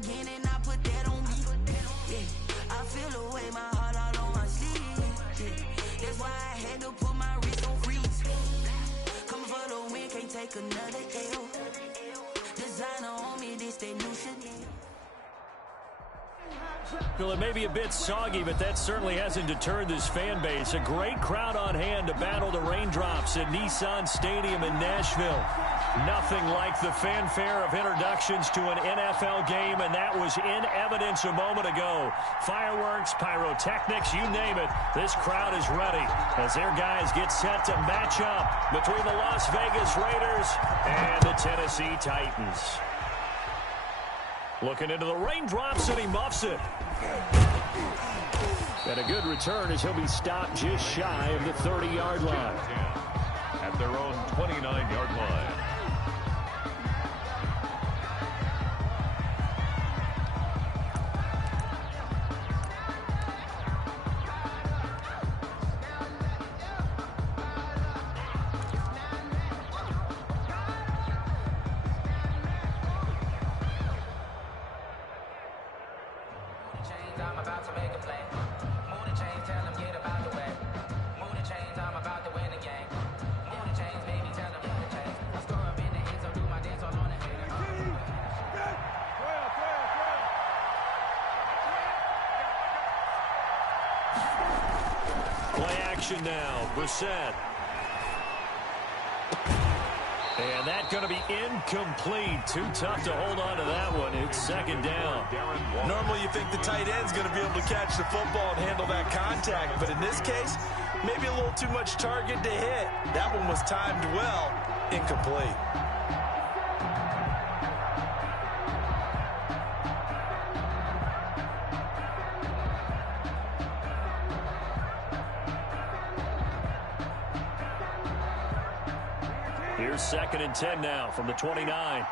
again and I put that on me. Yeah, I feel the way, my heart all on my sleeve. Yeah, that's why I had to put my wrist on freeze. Coming for the win, can't take another L. Designer on me, this that new Chanel. Well, it may be a bit soggy, but that certainly hasn't deterred this fan base. A great crowd on hand to battle the raindrops at Nissan Stadium in Nashville. Nothing like the fanfare of introductions to an NFL game, and that was in evidence a moment ago. Fireworks, pyrotechnics, you name it. This crowd is ready as their guys get set to match up between the Las Vegas Raiders and the Tennessee Titans. Looking into the raindrops, and he muffs it. And a good return as he'll be stopped just shy of the 30-yard line. At their own 29-yard line. Now, Brissett. And that's going to be incomplete. Too tough to hold on to that one. It's second down. Normally you think the tight end's going to be able to catch the football and handle that contact, but in this case, maybe a little too much target to hit. That one was timed well. Incomplete. Here's 2nd and 10 now from the 29.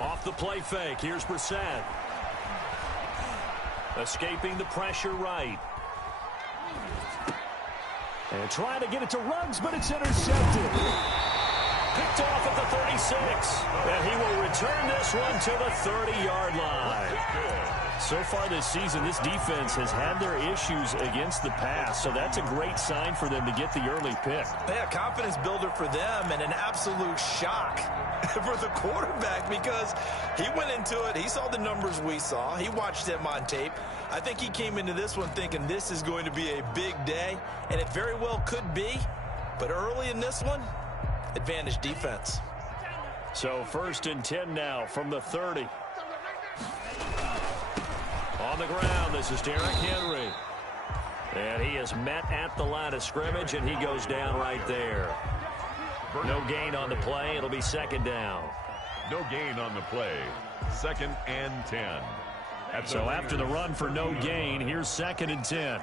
Off the play fake, here's Brissett. Escaping the pressure right. And trying to get it to Ruggs, but it's intercepted. Picked off at the 36. And he will return this one to the 30-yard line. So far this season, this defense has had their issues against the pass, so that's a great sign for them to get the early pick. Yeah, confidence builder for them and an absolute shock for the quarterback because he went into it. He saw the numbers we saw. He watched them on tape. I think he came into this one thinking this is going to be a big day, and it very well could be. But early in this one, advantage defense. So 1st and 10 now from the 30. On the ground, this is Derrick Henry. And he is met at the line of scrimmage, and he goes down right there. No gain on the play. It'll be 2nd down. No gain on the play. 2nd and 10. So after the run for no gain, here's 2nd and 10.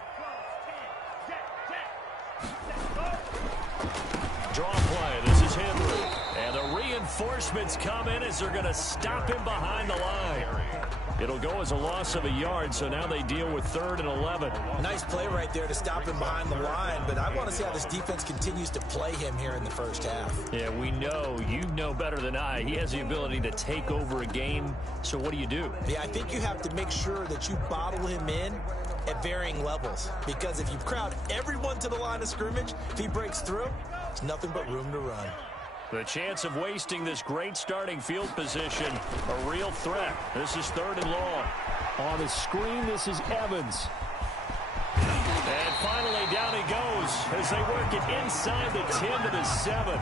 Draw play. This is Henry. And the reinforcements come in as they're going to stop him behind the line. It'll go as a loss of a yard, so now they deal with 3rd and 11. Nice play right there to stop him behind the line, but I want to see how this defense continues to play him here in the first half. Yeah, we know. You know better than I. He has the ability to take over a game, so what do you do? Yeah, I think you have to make sure that you bottle him in at varying levels, because if you crowd everyone to the line of scrimmage, if he breaks through, it's nothing but room to run. The chance of wasting this great starting field position, a real threat. This is 3rd and long. On the screen, this is Evans. And finally, down he goes as they work it inside the 10 to the 7.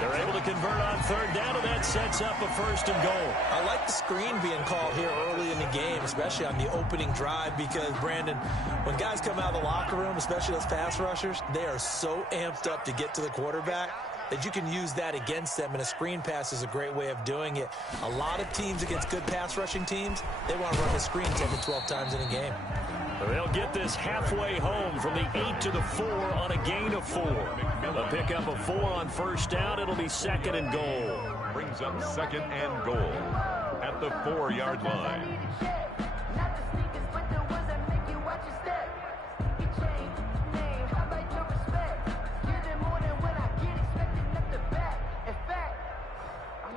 They're able to convert on 3rd down, and that sets up a 1st and goal. I like the screen being called here early in the game, especially on the opening drive, because, Brandon, when guys come out of the locker room, especially those pass rushers, they are so amped up to get to the quarterback that you can use that against them, and a screen pass is a great way of doing it. A lot of teams against good pass rushing teams, they want to run the screen 10 to 12 times in a game. They'll get this halfway home from the 8 to the 4 on a gain of 4. A pickup of 4 on first down. It'll be 2nd and goal. Brings up 2nd and goal at the 4-yard line.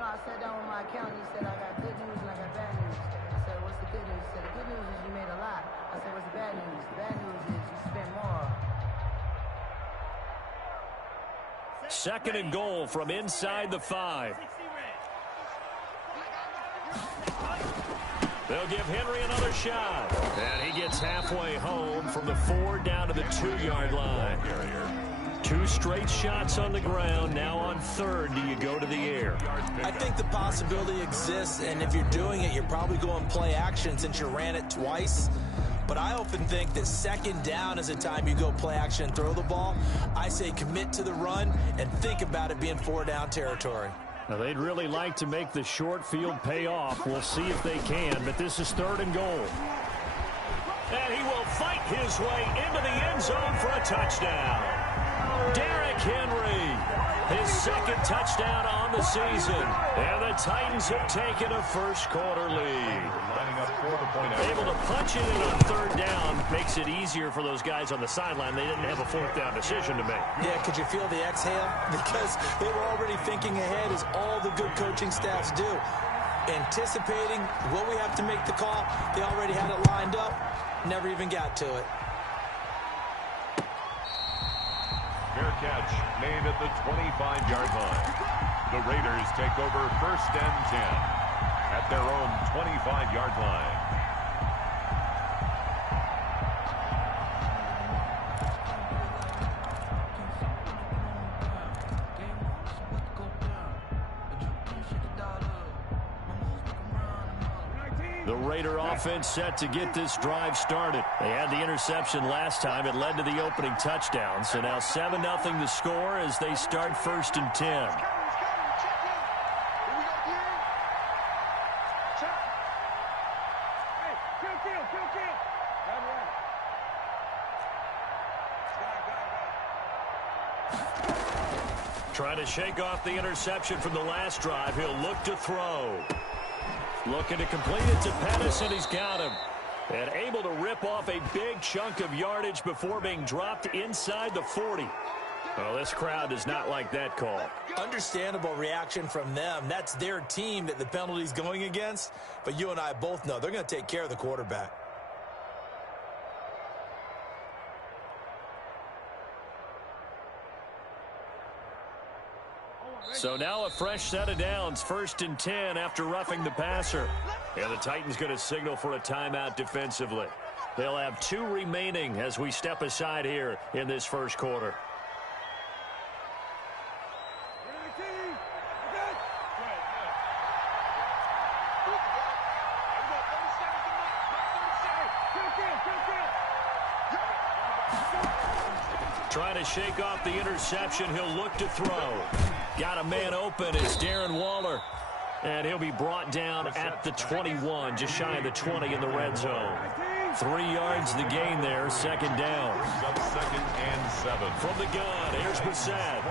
I sat down with my accountant. He said, I got good news and I got bad news. I said, what's the good news? He said, the good news is you made a lot. I said, what's the bad news? The bad news is you spent more. 2nd and goal from inside the 5. They'll give Henry another shot. And he gets halfway home from the 4 down to the 2-yard line. 2 straight shots on the ground. Now on 3rd, do you go to the air? I think the possibility exists, and if you're doing it, you're probably going play action since you ran it twice. But I often think that 2nd down is the time you go play action and throw the ball. I say commit to the run and think about it being 4-down territory. Now, they'd really like to make the short field pay off. We'll see if they can, but this is 3rd and goal. And he will fight his way into the end zone for a touchdown. Derrick Henry, his 2nd touchdown on the season. And the Titans have taken a first-quarter lead. Able to punch it in on 3rd down makes it easier for those guys on the sideline. They didn't have a 4th down decision to make. Yeah, could you feel the exhale? Because they were already thinking ahead, as all the good coaching staffs do. Anticipating, will we have to make the call? They already had it lined up, never even got to it. Fair catch made at the 25-yard line. The Raiders take over 1st and 10 at their own 25-yard line. The Raider offense set to get this drive started. They had the interception last time. It led to the opening touchdown. So now 7-0 the score as they start 1st and 10. Trying to shake off the interception from the last drive. He'll look to throw. Looking to complete it to Pettis, and he's got him. And able to rip off a big chunk of yardage before being dropped inside the 40. Well, this crowd does not like that call. Understandable reaction from them. That's their team that the penalty's going against. But you and I both know they're going to take care of the quarterback. So now a fresh set of downs, 1st and 10 after roughing the passer. And the Titans going to signal for a timeout defensively. They'll have 2 remaining as we step aside here in this first quarter. Trying to shake off the interception. He'll look to throw. Got a man open. It's Darren Waller. And he'll be brought down at the 21, just shy of the 20 in the red zone. 3 yards the gain there, 2nd down. 2nd and 7. From the gun, here's Brissett.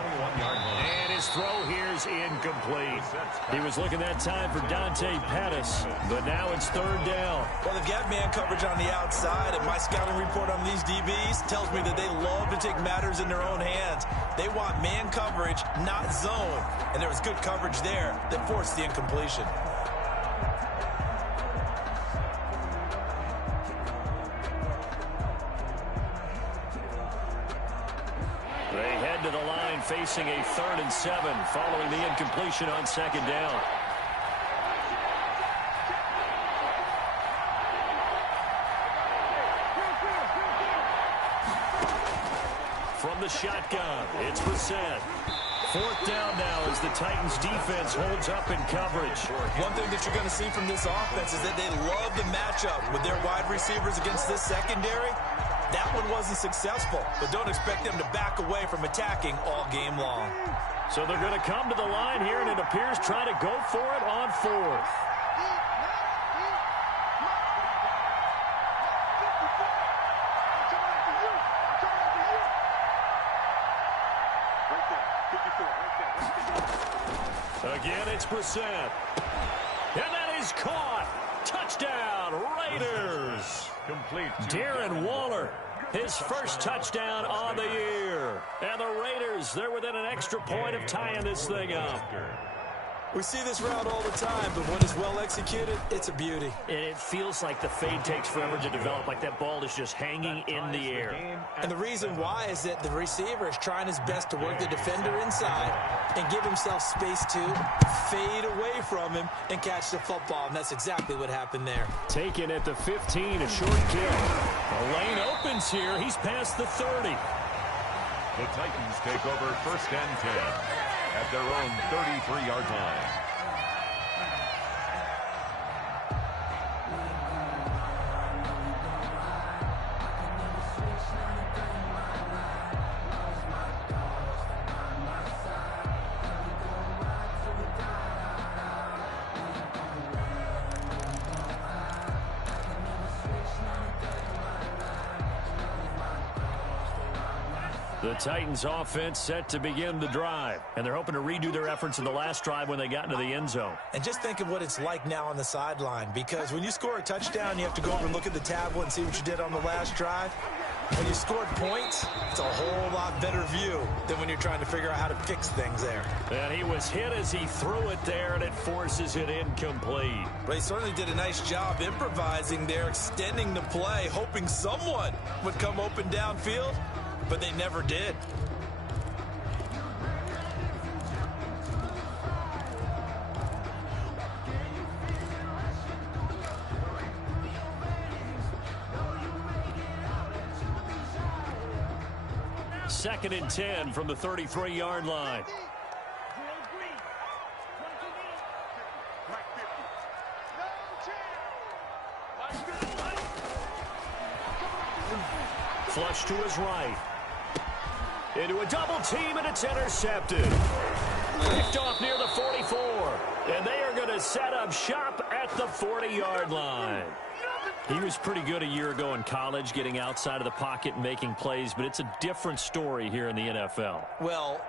And his throw here's incomplete. He was looking that time for Dante Pettis, but now it's 3rd down. Well, they've got man coverage on the outside, and my scouting report on these DBs tells me that they love to take matters in their own hands. They want man coverage, not zone. And there was good coverage there that forced the incompletion. They head to the line facing a 3rd and 7 following the incompletion on 2nd down. From the shotgun, it's Brissett. 4th down now as the Titans defense holds up in coverage. One thing that you're going to see from this offense is that they love the matchup with their wide receivers against this secondary. That one wasn't successful, but don't expect them to back away from attacking all game long. So they're going to come to the line here, and it appears try to go for it on 4th. Again, it's Brissett. And that is caught. Touchdown, Raiders. Complete. Darren Waller, his first touchdown on the year. And the Raiders, they're within an extra point of tying this thing up. We see this route all the time, but when it's well executed, it's a beauty. And it feels like the fade takes forever to develop, like that ball is just hanging in the air. And the reason why is that the receiver is trying his best to work the defender inside and give himself space to fade away from him and catch the football, and that's exactly what happened there. Taken at the 15, a short kick. The lane opens here. He's past the 30. The Titans take over 1st and 10 at their own 33-yard line. The Titans offense set to begin the drive, and they're hoping to redo their efforts in the last drive when they got into the end zone. And just think of what it's like now on the sideline, because when you score a touchdown, you have to go over and look at the tablet and see what you did on the last drive. When you scored points, it's a whole lot better view than when you're trying to figure out how to fix things there. And he was hit as he threw it there, and it forces it incomplete. But he certainly did a nice job improvising there, extending the play, hoping someone would come open downfield, but they never did. Second and 10 from the 33-yard line. Flush to his right. Into a double team, and it's intercepted. Picked off near the 44. And they are going to set up shop at the 40-yard line. He was pretty good a year ago in college, getting outside of the pocket and making plays, but it's a different story here in the NFL. Well,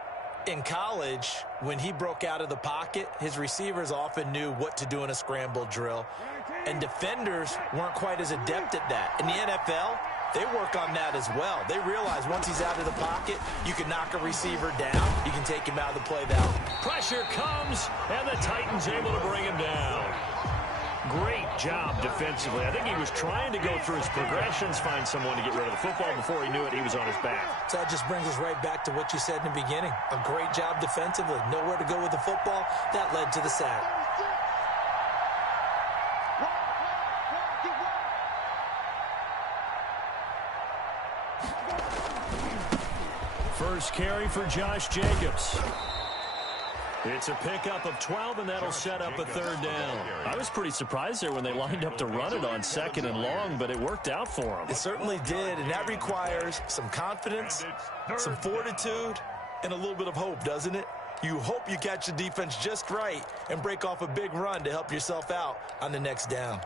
in college, when he broke out of the pocket, his receivers often knew what to do in a scramble drill, and defenders weren't quite as adept at that. In the NFL, they work on that as well. They realize once he's out of the pocket, you can knock a receiver down. You can take him out of the play that way. Pressure comes, and the Titans able to bring him down. Great job defensively. I think he was trying to go through his progressions, find someone to get rid of the football. Before he knew it, he was on his back. So that just brings us right back to what you said in the beginning. A great job defensively. Nowhere to go with the football. That led to the sack. First carry for Josh Jacobs. It's a pickup of 12, and that'll set up a third down. I was pretty surprised there when they lined up to run it on second and long, but it worked out for them. It certainly did, and that requires some confidence, some fortitude, and a little bit of hope, doesn't it? You hope you catch the defense just right and break off a big run to help yourself out on the next down.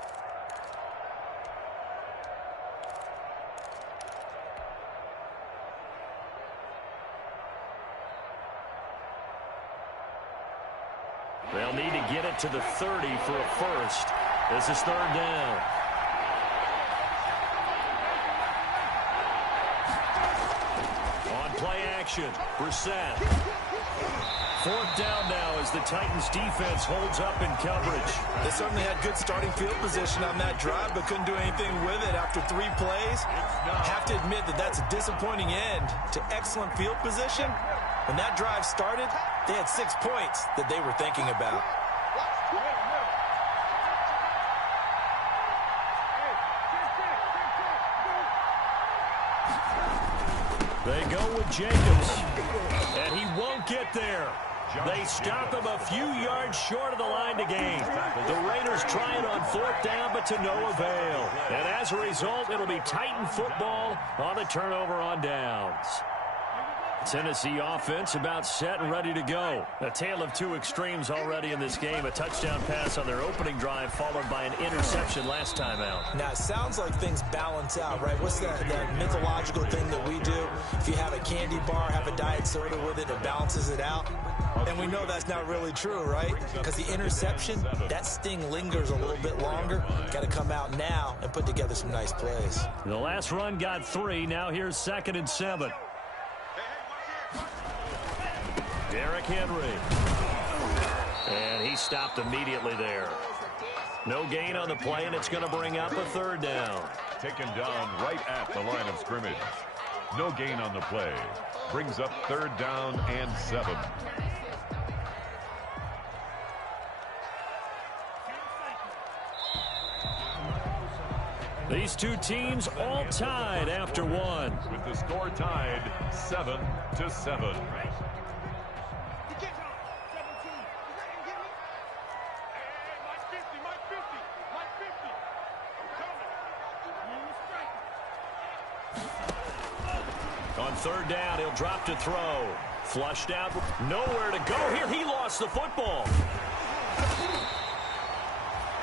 They'll need to get it to the 30 for a first. This is third down. On play action, Brissett. Fourth down now as the Titans defense holds up in coverage. They certainly had good starting field position on that drive, but couldn't do anything with it after 3 plays. Have to admit that that's a disappointing end to excellent field position. When that drive started, they had 6 points that they were thinking about. They go with Jacobs, and he won't get there. They stop him a few yards short of the line to gain. The Raiders try it on fourth down, but to no avail. And as a result, it'll be Titan football on the turnover on downs. Tennessee offense about set and ready to go. A tale of two extremes already in this game. A touchdown pass on their opening drive followed by an interception last time out. Now, it sounds like things balance out, right? What's that mythological thing that we do? If you have a candy bar, have a diet soda with it, it balances it out. And we know that's not really true, right? Because the interception, that sting lingers a little bit longer. Got to come out now and put together some nice plays. The last run got 3. Now here's 2nd and 7. Derrick Henry. And he stopped immediately there. No gain on the play, and it's going to bring up a 3rd down. Taken down right at the line of scrimmage. No gain on the play. Brings up 3rd down and 7. These two teams all tied after 1. With the score tied 7-7. On 3rd down, he'll drop to throw. Flushed out. Nowhere to go here. He lost the football.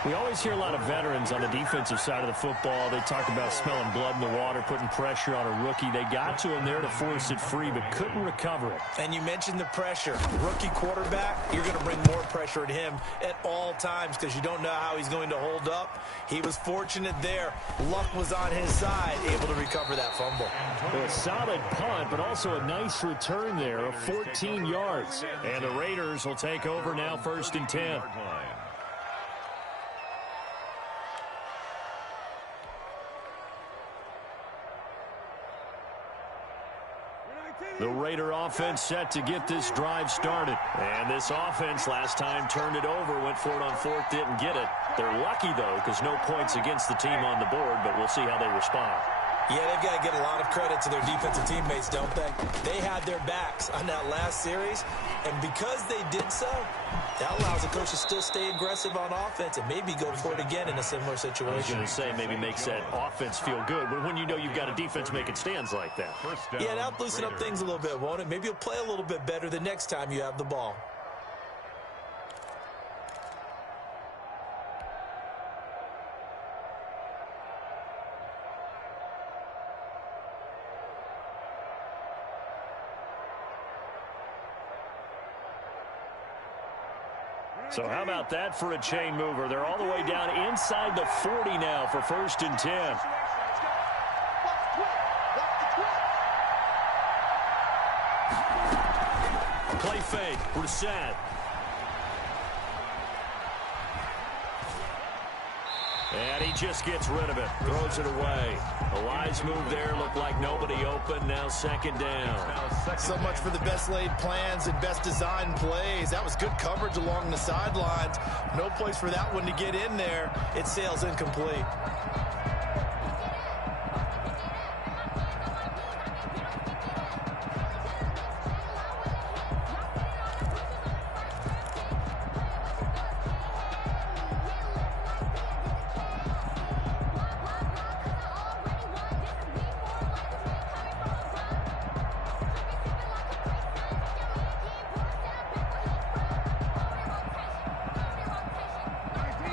We always hear a lot of veterans on the defensive side of the football. They talk about smelling blood in the water, putting pressure on a rookie. They got to him there to force it free, but couldn't recover it. And you mentioned the pressure. Rookie quarterback, you're going to bring more pressure at him at all times because you don't know how he's going to hold up. He was fortunate there. Luck was on his side, able to recover that fumble. Well, a solid punt, but also a nice return there of 14 yards. And the Raiders will take over now 1st and 10. The Raider offense set to get this drive started. And this offense last time turned it over, went for it on 4th, didn't get it. They're lucky, though, because no points against the team on the board, but we'll see how they respond. Yeah, they've got to get a lot of credit to their defensive teammates, don't they? They had their backs on that last series, and because they did so, that allows the coach to still stay aggressive on offense and maybe go for it again in a similar situation. I was going to say maybe makes that offense feel good, but when you know you've got a defense making stands like that. Yeah, that'll loosen up things a little bit, won't it? Maybe you'll play a little bit better the next time you have the ball. So how about that for a chain mover? They're all the way down inside the 40 now for 1st and 10. Play fake. Brissett. And he just gets rid of it. Throws it away. A wise move there. Looked like nobody open. Now 2nd down. So much for the best laid plans and best design plays. That was good coverage along the sidelines. No place for that one to get in there. It sails incomplete.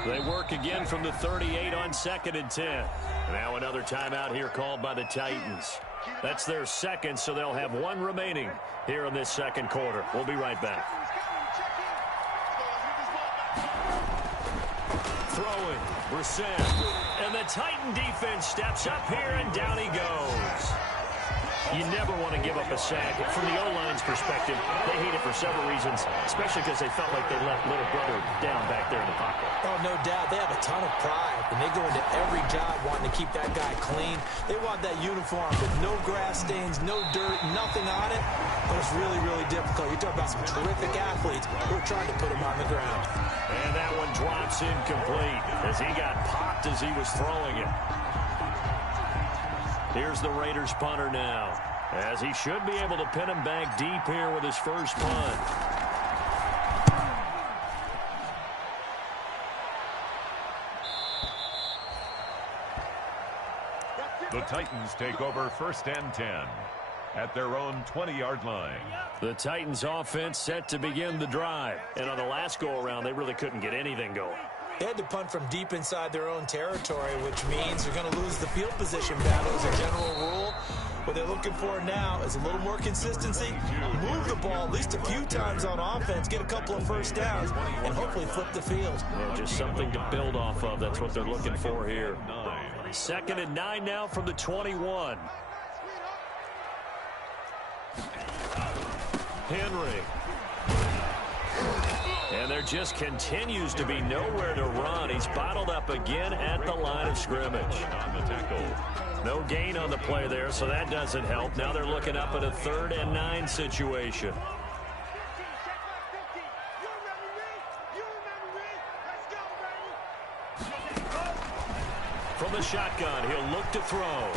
They work again from the 38 on 2nd and 10. Now another timeout here called by the Titans. That's their 2nd, so they'll have 1 remaining here in this 2nd quarter. We'll be right back. Throwing, Brissett. And the Titan defense steps up here, and down he goes. You never want to give up a sack. From the O-line's perspective, they hate it for several reasons, especially because they felt like they left little brother down back there in the pocket. Oh, no doubt. They have a ton of pride, and they go into every job wanting to keep that guy clean. They want that uniform with no grass stains, no dirt, nothing on it. But it's really, really difficult. You're talking about some terrific athletes who are trying to put him on the ground. And that one drops incomplete as he got popped as he was throwing it. Here's the Raiders punter now, as he should be able to pin him back deep here with his first punt. The Titans take over 1st and 10. at their own 20-yard line. The Titans offense set to begin the drive. And on the last go-around, they really couldn't get anything going. They had to punt from deep inside their own territory, which means they're going to lose the field position battle as a general rule. What they're looking for now is a little more consistency, move the ball at least a few times on offense, get a couple of first downs, and hopefully flip the field. Yeah, just something to build off of. That's what they're looking for here. 2nd and 9 now from the 21. Henry. And there just continues to be nowhere to run. He's bottled up again at the line of scrimmage. On the tackle. No gain on the play there, so that doesn't help. Now they're looking up at a 3rd and 9 situation. From the shotgun, he'll look to throw.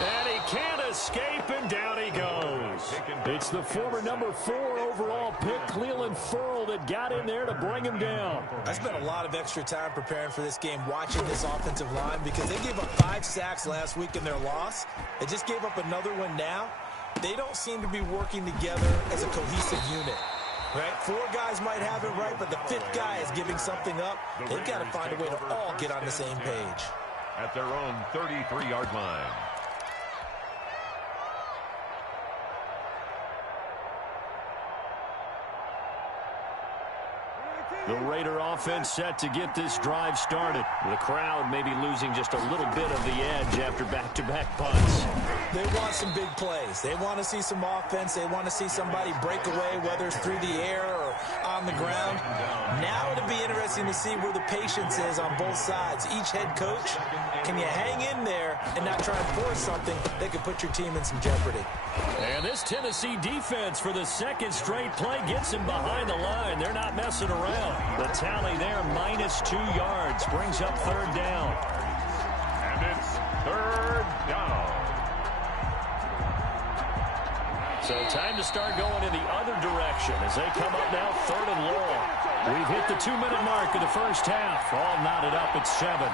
And he can't escape, and down he goes. It's the former number 4 overall pick, Cleveland Ferrell, that got in there to bring him down. I spent a lot of extra time preparing for this game, watching this offensive line, because they gave up 5 sacks last week in their loss. They just gave up another one now. They don't seem to be working together as a cohesive unit. Right? 4 guys might have it right, but the 5th guy is giving something up. They've got to find a way to all get on the same page. At their own 33-yard line. The Raider offense set to get this drive started. The crowd maybe losing just a little bit of the edge after back-to-back punts. They want some big plays. They want to see some offense. They want to see somebody break away, whether it's through the air or on the ground. Now it'll be interesting to see where the patience is on both sides. Each head coach, can you hang in there and not try and force something that could put your team in some jeopardy? And this Tennessee defense for the 2nd straight play gets him behind the line. They're not messing around. The tally there, -2 yards, brings up 3rd down. And it's 3rd down. So time to start going in the other direction as they come up now 3rd and long. We've hit the 2-minute mark of the first half. All knotted up at 7.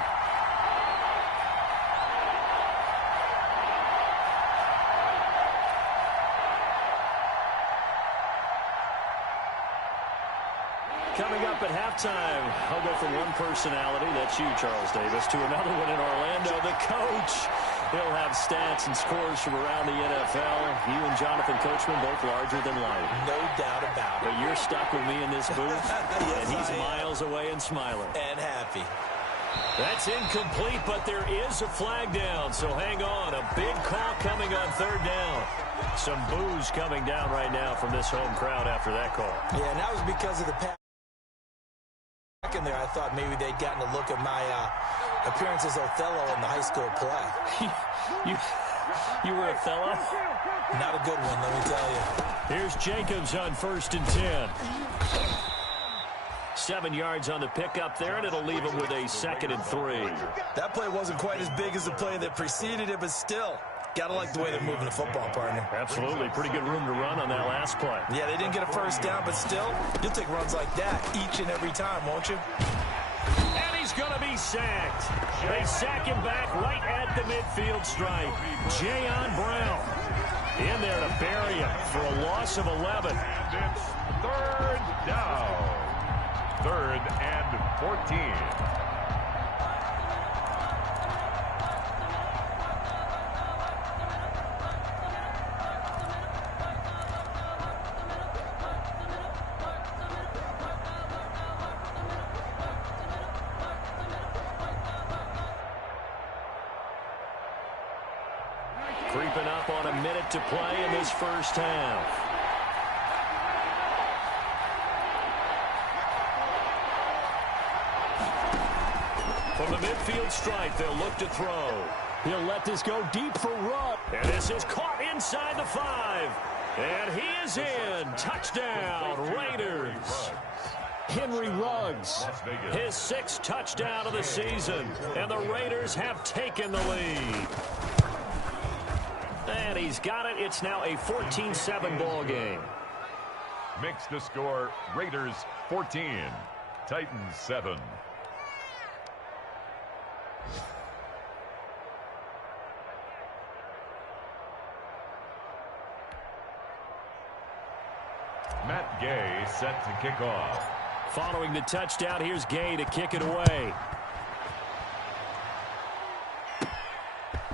Coming up at halftime, I'll go from one personality, that's you, Charles Davis, to another one in Orlando, the coach. He'll have stats and scores from around the NFL. You and Jonathan Coachman, both larger than life. No doubt about it. But you're stuck with me in this booth, Yes, and he's miles away and smiling. And happy. That's incomplete, but there is a flag down, so hang on. A big call coming on 3rd down. Some boos coming down right now from this home crowd after that call. Yeah, and that was because of the pass. In there, I thought maybe they'd gotten a look at my appearance as Othello in the high school play. You were Othello? Not a good one, let me tell you. Here's Jacobs on 1st and 10. 7 yards on the pickup there, and it'll leave him with a 2nd and 3. That play wasn't quite as big as the play that preceded it, but still, got to like the way they're moving the football, partner. Absolutely. Pretty good room to run on that last play. Yeah, they didn't get a first down, but still, you'll take runs like that each and every time, won't you? And he's going to be sacked. They sack him back right at the midfield stripe. Jayon Brown in there to bury him for a loss of 11. And it's 3rd down. 3rd and 14. Creeping up on a minute to play in this first half. From the midfield stripe, they'll look to throw. He'll let this go deep for Rudd. And this is caught inside the 5. And he is in. Touchdown, Raiders. Henry Ruggs, his 6th touchdown of the season. And the Raiders have taken the lead. And he's got it. It's now a 14-7 ball game. Makes the score Raiders 14, Titans 7. Matt Gay set to kick off. Following the touchdown, here's Gay to kick it away.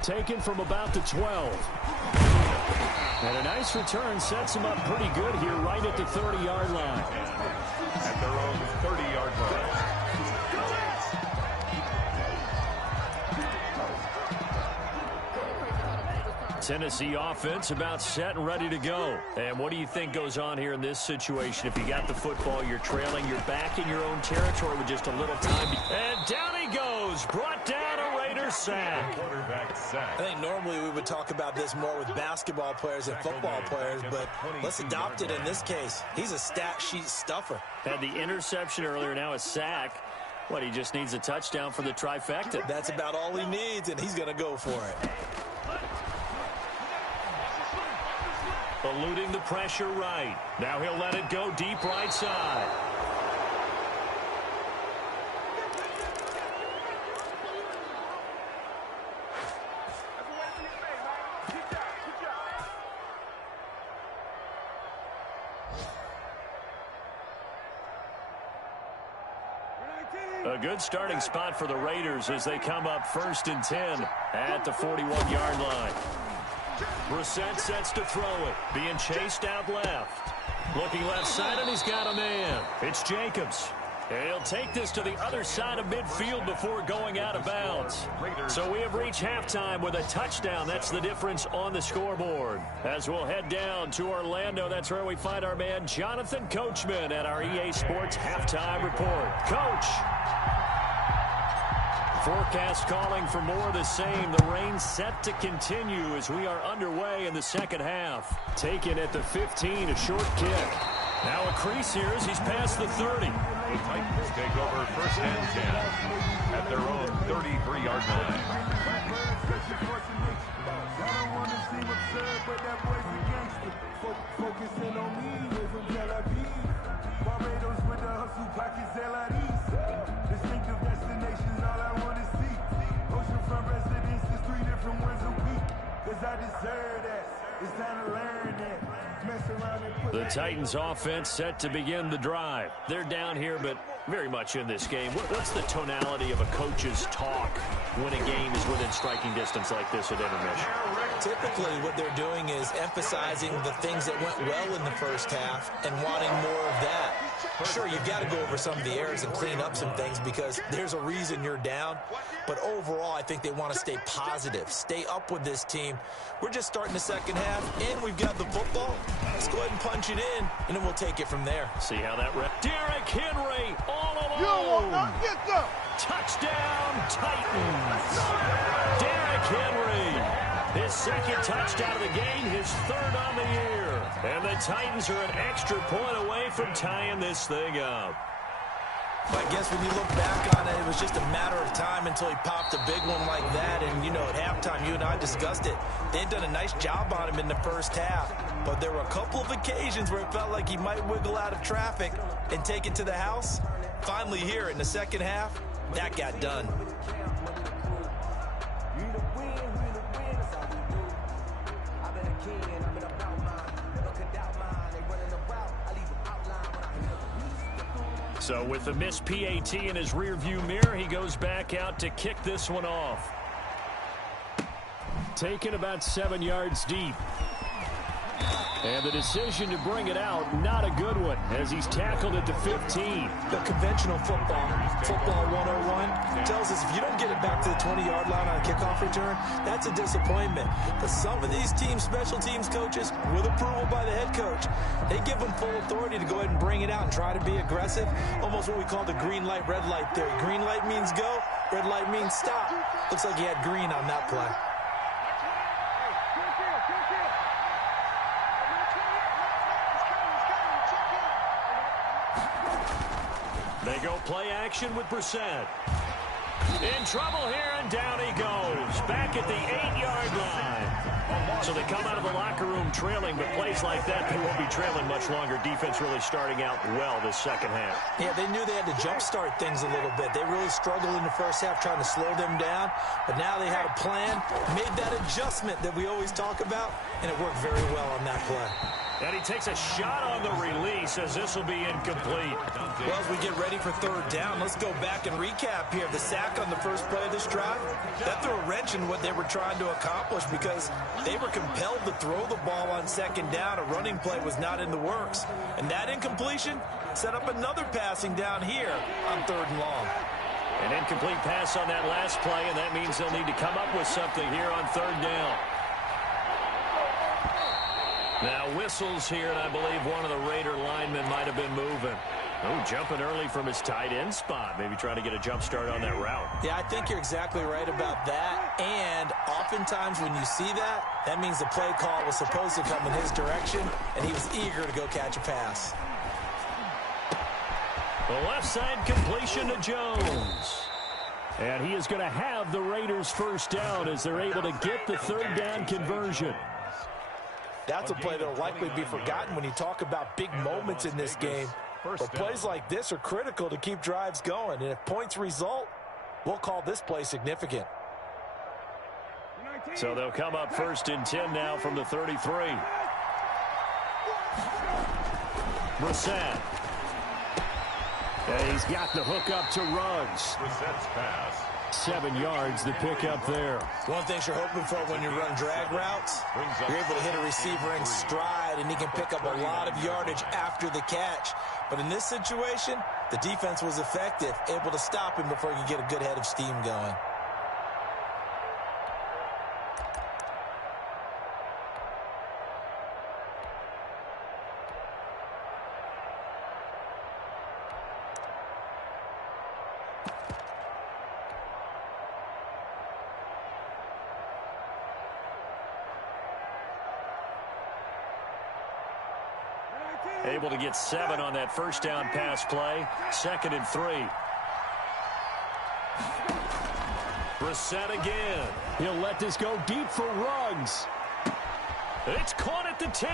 Taken from about the 12. And a nice return sets him up pretty good here right at the 30-yard line. At their own 30-yard line. Tennessee offense about set and ready to go. And what do you think goes on here in this situation? If you got the football, you're trailing, you're back in your own territory with just a little time. And down he goes. Brought down a Raiders sack. Quarterback sack. I think normally we would talk about this more with basketball players and football players, but let's adopt it in this case. He's a stat sheet stuffer. Had the interception earlier, now a sack. What, he just needs a touchdown for the trifecta. That's about all he needs, and he's going to go for it. Eluding the pressure right. Now he'll let it go deep right side. A good starting spot for the Raiders as they come up 1st and 10 at the 41-yard line. Brissett sets to throw it. Being chased out left. Looking left side, and he's got a man. It's Jacobs. He'll take this to the other side of midfield before going out of bounds. So we have reached halftime with a touchdown. That's the difference on the scoreboard. As we'll head down to Orlando, that's where we find our man Jonathan Coachman at our EA Sports Halftime Report. Coach! Forecast calling for more of the same. The rain set to continue as we are underway in the second half. Taken at the 15, a short kick. Now a crease here as he's past the 30. The Titans take over 1st and 10 at their own 33-yard line. Focusing on me, from Tel Aviv. Barbados with the hustle pockets, distinctive destinations, all I want to see. Oceanfront residences, 3 different ones a week. Cause I deserve that. It's time to learn that. Mess around and put The Titans offense set to begin the drive. They're down here, but very much in this game. What's the tonality of a coach's talk when a game is within striking distance like this at intermission? Typically, what they're doing is emphasizing the things that went well in the first half and wanting more of that. Sure, you've got to go over some of the errors and clean up some things because there's a reason you're down. But overall, I think they want to stay positive, stay up with this team. We're just starting the second half, and we've got the football. Let's go ahead and punch it in, and then we'll take it from there. See how that Derrick Henry all alone. Touchdown, Titans. Derrick Henry, his second touchdown of the game, his 3rd on the year. And the Titans are an extra point away from tying this thing up. I guess when you look back on it, it was just a matter of time until he popped a big one like that. And, you know, at halftime, you and I discussed it. They had done a nice job on him in the first half. But there were a couple of occasions where it felt like he might wiggle out of traffic and take it to the house. Finally here in the second half, that got done. So with the missed PAT in his rearview mirror, he goes back out to kick this one off. Taken about 7 yards deep. And the decision to bring it out, not a good one, as he's tackled at the 15. The conventional football 101, tells us if you don't get it back to the 20-yard line on a kickoff return, that's a disappointment. But some of these teams, special teams coaches, with approval by the head coach, they give them full authority to go ahead and bring it out and try to be aggressive, almost what we call the green light, red light theory. Green light means go, red light means stop. Looks like he had green on that play. They go play action with Brissett. In trouble here, and down he goes. Back at the 8-yard line. So they come out of the locker room trailing, but plays like that, they won't be trailing much longer. Defense really starting out well this second half. Yeah, they knew they had to jumpstart things a little bit. They really struggled in the first half trying to slow them down, but now they had a plan, made that adjustment that we always talk about, and it worked very well on that play. And he takes a shot on the release as this will be incomplete. Well, as we get ready for third down, let's go back and recap here. The sack on the first play of this drive, that threw a wrench in what they were trying to accomplish because they were compelled to throw the ball on second down. A running play was not in the works. And that incompletion set up another passing down here on third and long. An incomplete pass on that last play, and that means they'll need to come up with something here on third down. Now whistles here, and I believe one of the Raider linemen might have been moving. Oh, jumping early from his tight end spot. Maybe trying to get a jump start on that route. Yeah, I think you're exactly right about that. And oftentimes when you see that, that means the play call was supposed to come in his direction, and he was eager to go catch a pass. The left side completion to Jones. And he is going to have the Raiders first down as they're able to get the third down conversion. That's a play that will likely be forgotten when you talk about big moments in this game. But plays like this are critical to keep drives going. And if points result, we'll call this play significant. So they'll come up first and 10 now from the 33. Brissett. And he's got the hook up to Ruggs. Brissett's pass. 7 yards, the pick up there. One thing you're hoping for when you run drag routes, you're able to hit a receiver in stride, and he can pick up a lot of yardage after the catch. But in this situation, the defense was effective, able to stop him before he could get a good head of steam going. Able to get 7 on that first down pass play. 2nd and 3. Brissett again. He'll let this go deep for Ruggs. It's caught at the 10.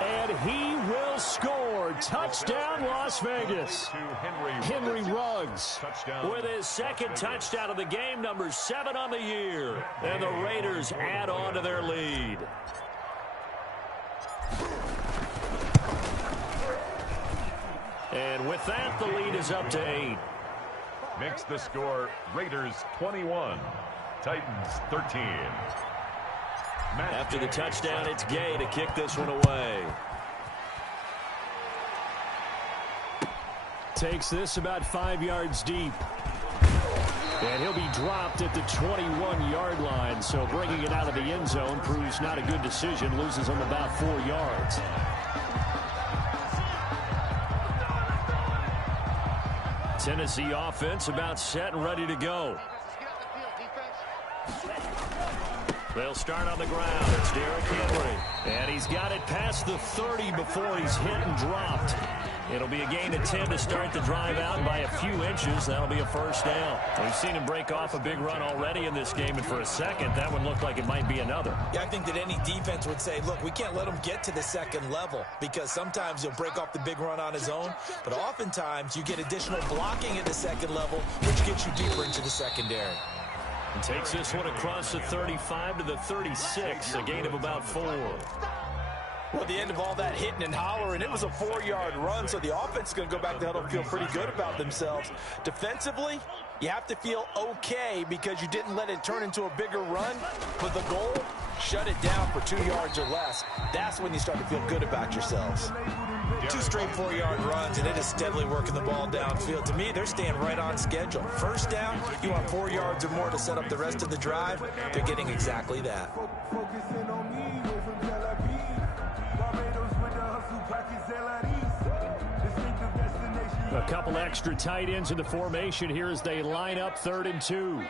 And he will score. Touchdown, Las Vegas. Henry Ruggs with his 2nd touchdown of the game, number 7 on the year. And the Raiders add on to their lead. And with that, the lead is up to 8. Makes the score Raiders 21, Titans 13. After the touchdown, it's Gay to kick this one away. Takes this about 5 yards deep. And he'll be dropped at the 21-yard line. So bringing it out of the end zone proves not a good decision. Loses him about 4 yards. Tennessee offense about set and ready to go. They'll start on the ground. It's Derrick Henry. And he's got it past the 30 before he's hit and dropped. It'll be a gain of 10 to start the drive out, and by a few inches, that'll be a first down. We've seen him break off a big run already in this game, and for a second, that one looked like it might be another. Yeah, I think that any defense would say, look, we can't let him get to the second level, because sometimes he'll break off the big run on his own, but oftentimes you get additional blocking at the second level, which gets you deeper into the secondary. And takes this one across the 35 to the 36, a gain of about 4. Well, at the end of all that hitting and hollering, it was a 4-yard run, so the offense is going to go back to huddle and feel pretty good about themselves. Defensively, you have to feel okay because you didn't let it turn into a bigger run, but the goal, shut it down for 2 yards or less. That's when you start to feel good about yourselves. 2 straight 4-yard runs, and it is steadily working the ball downfield. To me, they're staying right on schedule. First down, you want 4 yards or more to set up the rest of the drive. They're getting exactly that. Focusing on me, way from Tel Aviv. Barbados with the hustle, pockets distinctive destination. A couple extra tight ends in the formation here as they line up 3rd and 2.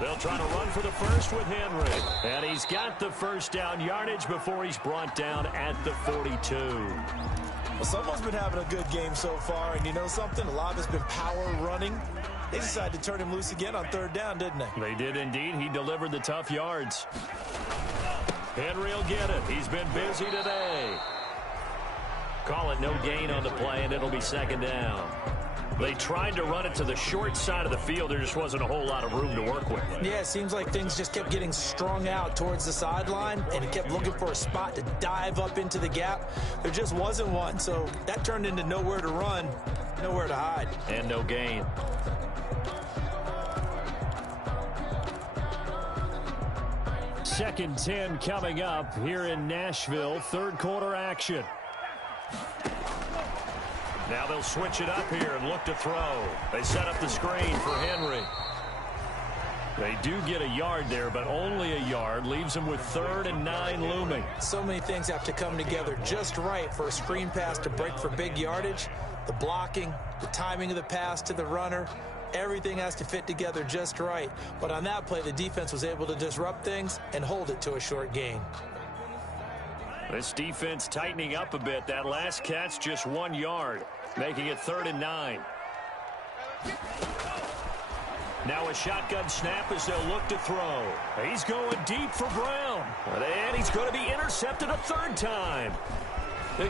They'll try to run for the first with Henry. And he's got the first down yardage before he's brought down at the 42. Well, someone's been having a good game so far, and you know something? A lot of it's been power running. They decided to turn him loose again on 3rd down, didn't they? They did indeed. He delivered the tough yards. Henry will get it. He's been busy today. Call it no gain on the play, and it'll be 2nd down. They tried to run it to the short side of the field. There just wasn't a whole lot of room to work with. Yeah, it seems like things just kept getting strung out towards the sideline, and he kept looking for a spot to dive up into the gap. There just wasn't one, so that turned into nowhere to run, nowhere to hide. And no gain. Second 10 coming up here in Nashville. Third quarter action. Now they'll switch it up here and look to throw. They set up the screen for Henry. They do get a yard there, but only a yard. Leaves them with 3rd and 9 looming. So many things have to come together just right for a screen pass to break for big yardage. The blocking, the timing of the pass to the runner, everything has to fit together just right. But on that play, the defense was able to disrupt things and hold it to a short gain. This defense tightening up a bit. That last catch, just 1 yard, making it 3rd and 9. Now a shotgun snap as they'll look to throw. He's going deep for Brown. And he's going to be intercepted a 3rd time.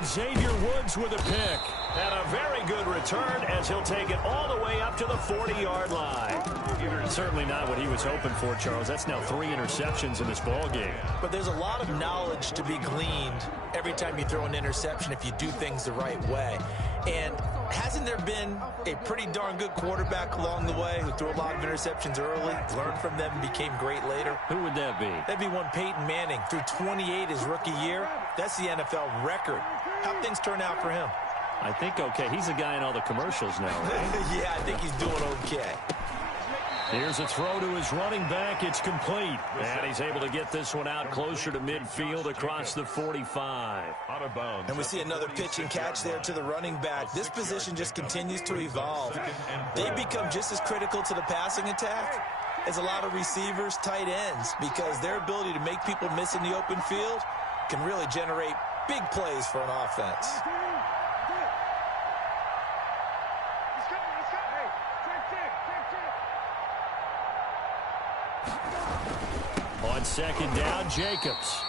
Xavier Woods with a pick. And a very good return as he'll take it all the way up to the 40-yard line. Certainly not what he was hoping for, Charles. That's now 3 interceptions in this ball game. But there's a lot of knowledge to be gleaned every time you throw an interception if you do things the right way. And hasn't there been a pretty darn good quarterback along the way who threw a lot of interceptions early, learned from them, and became great later? Who would that be? That'd be one Peyton Manning. Threw 28 his rookie year. That's the NFL record. How'd things turn out for him? I think okay. He's the guy in all the commercials now, right? Yeah, I think he's doing okay. Here's a throw to his running back. It's complete. And he's able to get this one out closer to midfield across the 45. Out of bounds. And we see another pitch and catch there to the running back. This position just continues to evolve. They become just as critical to the passing attack as a lot of receivers, tight ends, because their ability to make people miss in the open field can really generate big plays for an offense. On second down, Jacobs.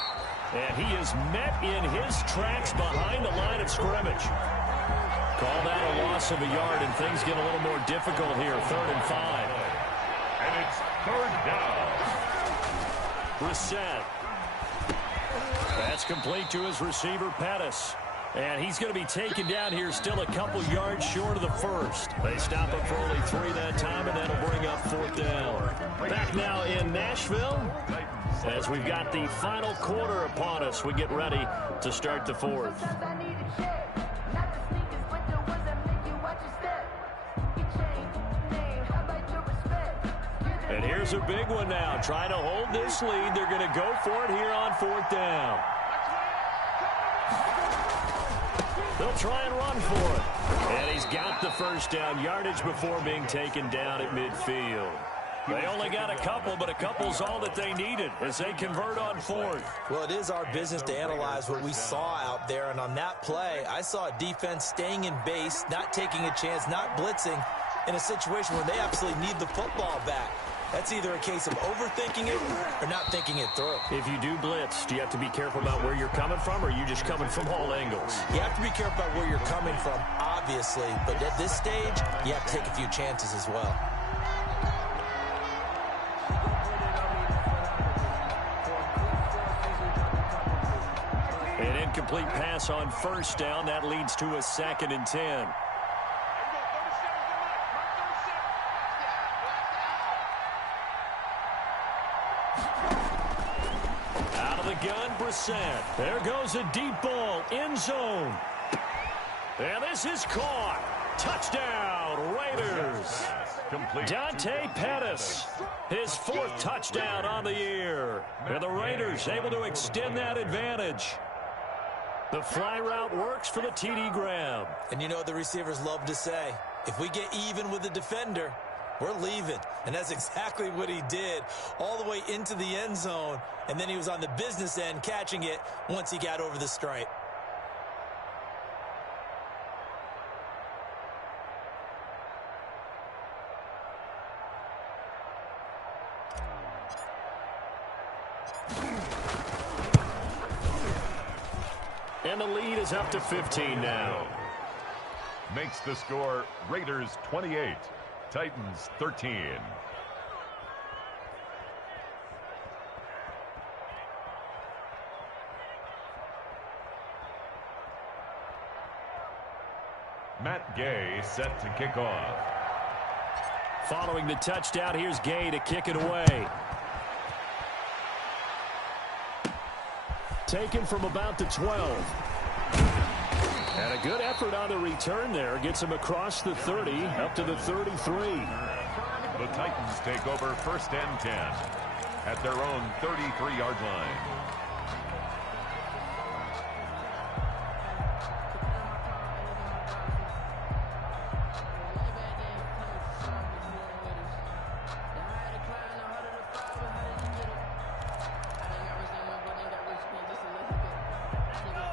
And he is met in his tracks behind the line of scrimmage. Call that a loss of a yard, and things get a little more difficult here. 3rd and 5. And it's 3rd down. Brissett. That's complete to his receiver, Pettis. And he's going to be taken down here, still a couple yards short of the 1st. They stop him for only 3 that time, and that'll bring up 4th down. Back now in Nashville, as we've got the final quarter upon us, we get ready to start the 4th. And here's a big one now. Trying to hold this lead. They're going to go for it here on 4th down. They'll try and run for it. And he's got the 1st down yardage before being taken down at midfield. They only got a couple, but a couple's all that they needed as they convert on 4th. Well, it is our business to analyze what we saw out there. And on that play, I saw a defense staying in base, not taking a chance, not blitzing in a situation where they absolutely need the football back. That's either a case of overthinking it or not thinking it through. If you do blitz, do you have to be careful about where you're coming from, or are you just coming from all angles? You have to be careful about where you're coming from, obviously. But at this stage, you have to take a few chances as well. An incomplete pass on 1st down. That leads to a 2nd and 10. Gun, Brissett. There goes a deep ball, end zone. And this is caught. Touchdown, Raiders. Dante Pettis, his 4th touchdown on the year. And the Raiders able to extend that advantage. The fly route works for the TD grab. And you know what the receivers love to say? If we get even with the defender, we're leaving. And that's exactly what he did, all the way into the end zone. And then he was on the business end catching it once he got over the stripe. And the lead is up to 15 now. makes the score Raiders 28, Titans 13. Matt Gay set to kick off. Following the touchdown, here's Gay to kick it away. Taken from about the 12. And a good effort on the return there. Gets him across the 30, up to the 33. The Titans take over 1st and 10 at their own 33-yard line.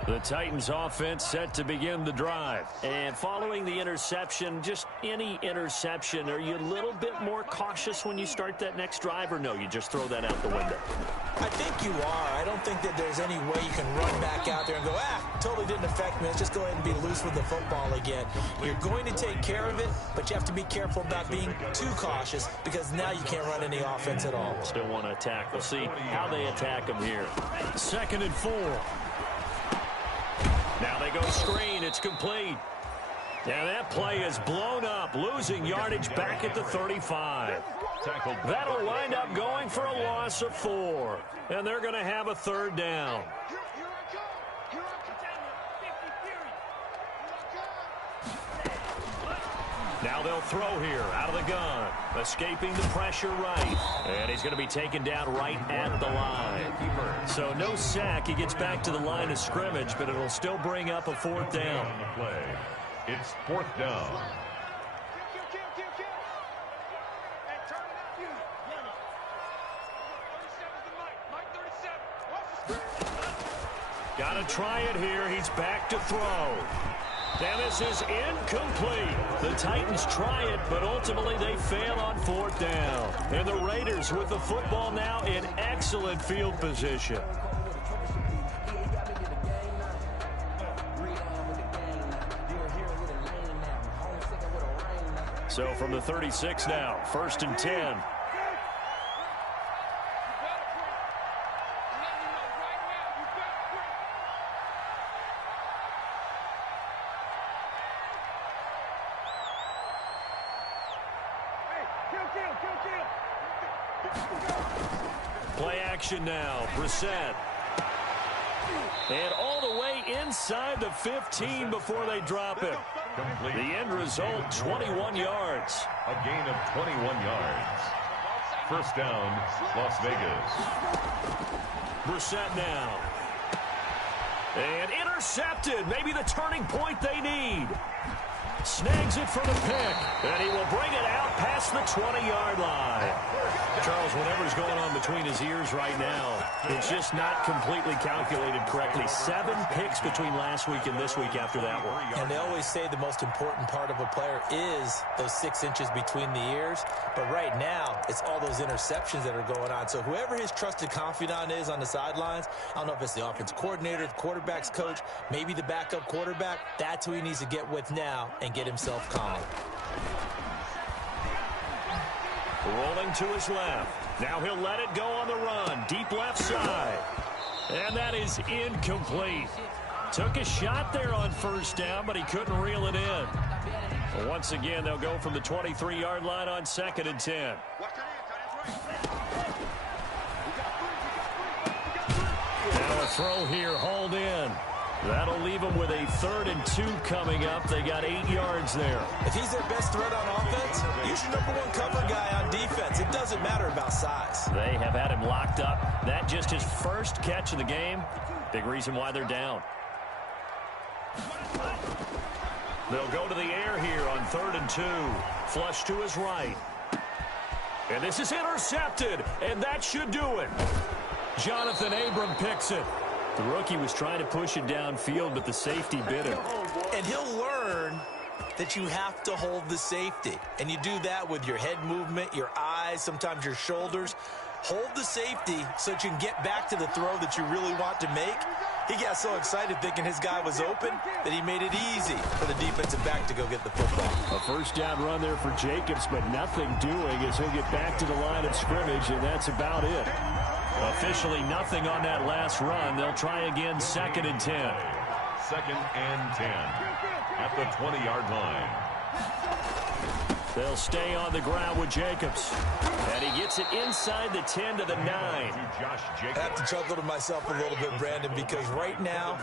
The Titans offense set to begin the drive. And following the interception, just any interception, are you a little bit more cautious when you start that next drive, or no, you just throw that out the window? I think you are. I don't think that there's any way you can run back out there and go, totally didn't affect me. Let's just go ahead and be loose with the football again. You're going to take care of it, but you have to be careful about being too cautious because now you can't run any offense at all. Still want to attack. We'll see how they attack them here. 2nd and 4. Now they go screen. It's complete. And that play is blown up, losing yardage back at the 35. That'll wind up going for a loss of 4. And they're going to have a 3rd down. Now they'll throw here out of the gun. Escaping the pressure right. And he's going to be taken down right at the line. So no sack. He gets back to the line of scrimmage, but it'll still bring up a 4th down. On the play, it's 4th down. Got to try it here. He's back to throw. And this is incomplete. The Titans try it, but ultimately they fail on 4th down. And the Raiders with the football now in excellent field position. So from the 36 now, 1st and 10. Play action now. Brissett. And all the way inside the 15 before they drop it. Complete. The end result, 21 yards. A gain of 21 yards. 1st down, Las Vegas. Brissett now. And intercepted. Maybe the turning point they need. Snags it for the pick. And he will bring it out past the 20-yard line. Charles, whatever's going on between his ears right now, it's just not completely calculated correctly. 7 picks between last week and this week after that one. And they always say the most important part of a player is those 6 inches between the ears. But right now, it's all those interceptions that are going on. So whoever his trusted confidant is on the sidelines, I don't know if it's the offense coordinator, the quarterback's coach, maybe the backup quarterback, that's who he needs to get with now and get himself calm. Rolling to his left. Now he'll let it go on the run. Deep left side. And that is incomplete. Took a shot there on 1st down, but he couldn't reel it in. Well, once again, they'll go from the 23-yard line on 2nd and 10. Now a throw here, hauled in. That'll leave them with a 3rd and 2 coming up. They got 8 yards there. If he's their best threat on offense, use your #1 cover guy on defense. It doesn't matter about size. They have had him locked up. That just his first catch of the game. Big reason why they're down. They'll go to the air here on 3rd and 2. Flush to his right. And this is intercepted, and that should do it. Jonathan Abram picks it. The rookie was trying to push it downfield, but the safety bit him. And he'll learn that you have to hold the safety. And you do that with your head movement, your eyes, sometimes your shoulders. Hold the safety so that you can get back to the throw that you really want to make. He got so excited thinking his guy was open that he made it easy for the defensive back to go get the football. A first down run there for Jacobs, but nothing doing as he'll get back to the line of scrimmage, and that's about it. Officially nothing on that last run. They'll try again, 2nd and 10. 2nd and 10 at the 20-yard line. They'll stay on the ground with Jacobs. And he gets it inside the 10 to the 9. I have to chuckle to myself a little bit, Brandon, because right now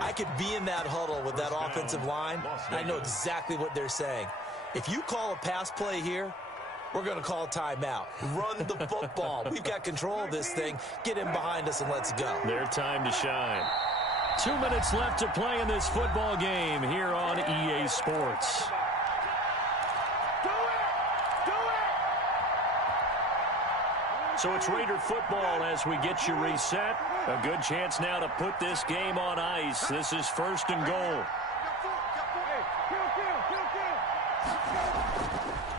I could be in that huddle with that offensive line, and I know exactly what they're saying. If you call a pass play here, we're going to call a timeout. Run the football. We've got control of this thing. Get in behind us and let's go. Their time to shine. 2 minutes left to play in this football game here on EA Sports. So it's Raider football as we get you reset. A good chance now to put this game on ice. This is 1st and goal.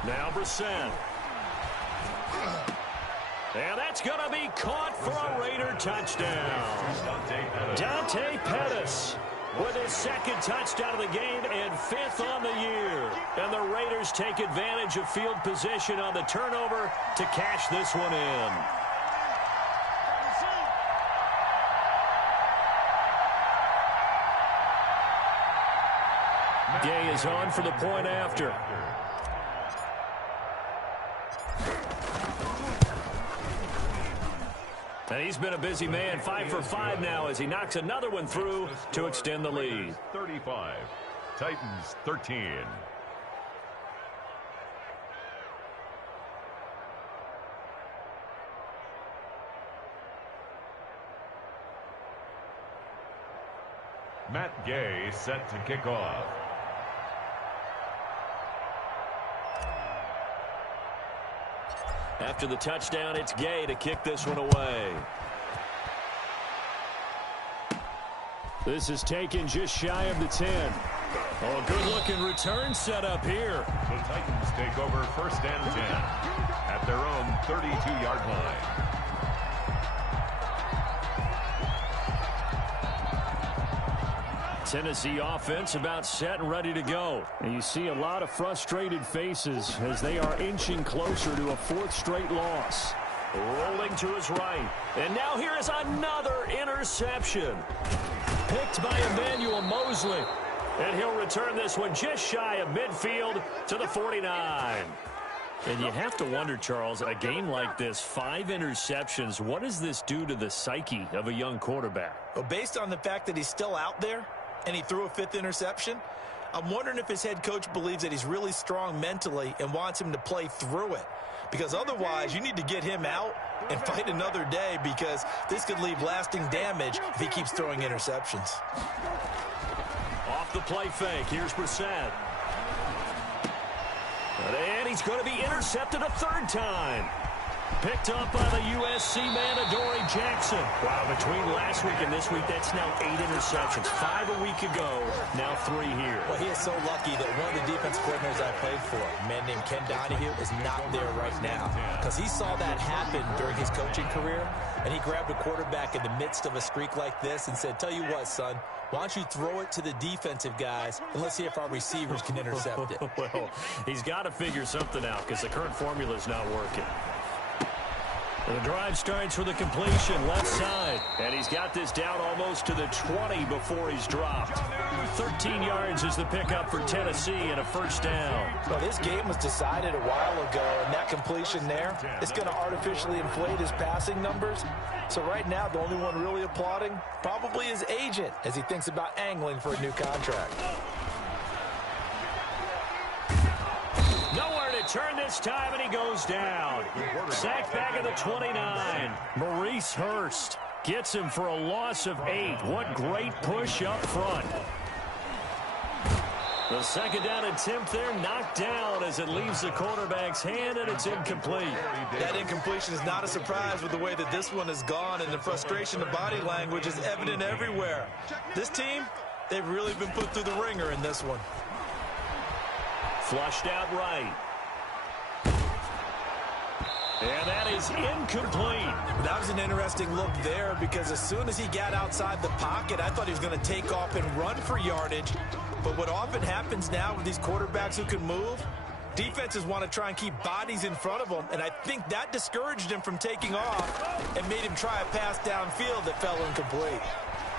Now Brissett. And that's going to be caught for a Raider touchdown. Dante Pettis with his 2nd touchdown of the game and 5th on the year. And the Raiders take advantage of field position on the turnover to cash this one in. Gay is on for the point after. And he's been a busy man, 5 for 5 now as he knocks another one through to extend the lead. 35, Titans 13. Matt Gay set to kick off. After the touchdown, it's Gay to kick this one away. This is taken just shy of the 10. Oh, good-looking return set up here. The Titans take over 1st and 10 at their own 32-yard line. Tennessee offense about set and ready to go. And you see a lot of frustrated faces as they are inching closer to a 4th straight loss. Rolling to his right. And now here is another interception. Picked by Emmanuel Mosley. And he'll return this one just shy of midfield to the 49. And you have to wonder, Charles, a game like this, 5 interceptions, what does this do to the psyche of a young quarterback? Well, based on the fact that he's still out there, and he threw a 5th interception, I'm wondering if his head coach believes that he's really strong mentally and wants him to play through it. Because otherwise, you need to get him out and fight another day, because this could leave lasting damage if he keeps throwing interceptions. Off the play fake, here's Brissett. And he's going to be intercepted a 3rd time. Picked up by the USC man, Adoree Jackson. Wow, between last week and this week, that's now 8 interceptions. 5 a week ago, now 3 here. Well, he is so lucky that one of the defense coordinators I played for, a man named Ken Donahue, is not there right now. Because he saw that happen during his coaching career, and he grabbed a quarterback in the midst of a streak like this and said, tell you what, son, why don't you throw it to the defensive guys, and let's see if our receivers can intercept it. Well, he's got to figure something out because the current formula is not working. The drive starts with a completion left side. And he's got this down almost to the 20 before he's dropped. 13 yards is the pickup for Tennessee and a 1st down. Well, this game was decided a while ago, and that completion there is going to artificially inflate his passing numbers. So right now, the only one really applauding probably his agent as he thinks about angling for a new contract. Nowhere to turn this time, and he goes down. Sacked back at the 29. Maurice Hurst gets him for a loss of 8. What great push up front. The 2nd down attempt there knocked down as it leaves the quarterback's hand, and it's incomplete. That incompletion is not a surprise with the way that this one has gone, and the frustration of body language is evident everywhere. This team, they've really been put through the ringer in this one. Flushed out right. And that is incomplete. That was an interesting look there because as soon as he got outside the pocket, I thought he was going to take off and run for yardage. But what often happens now with these quarterbacks who can move, defenses want to try and keep bodies in front of them, and I think that discouraged him from taking off and made him try a pass downfield that fell incomplete.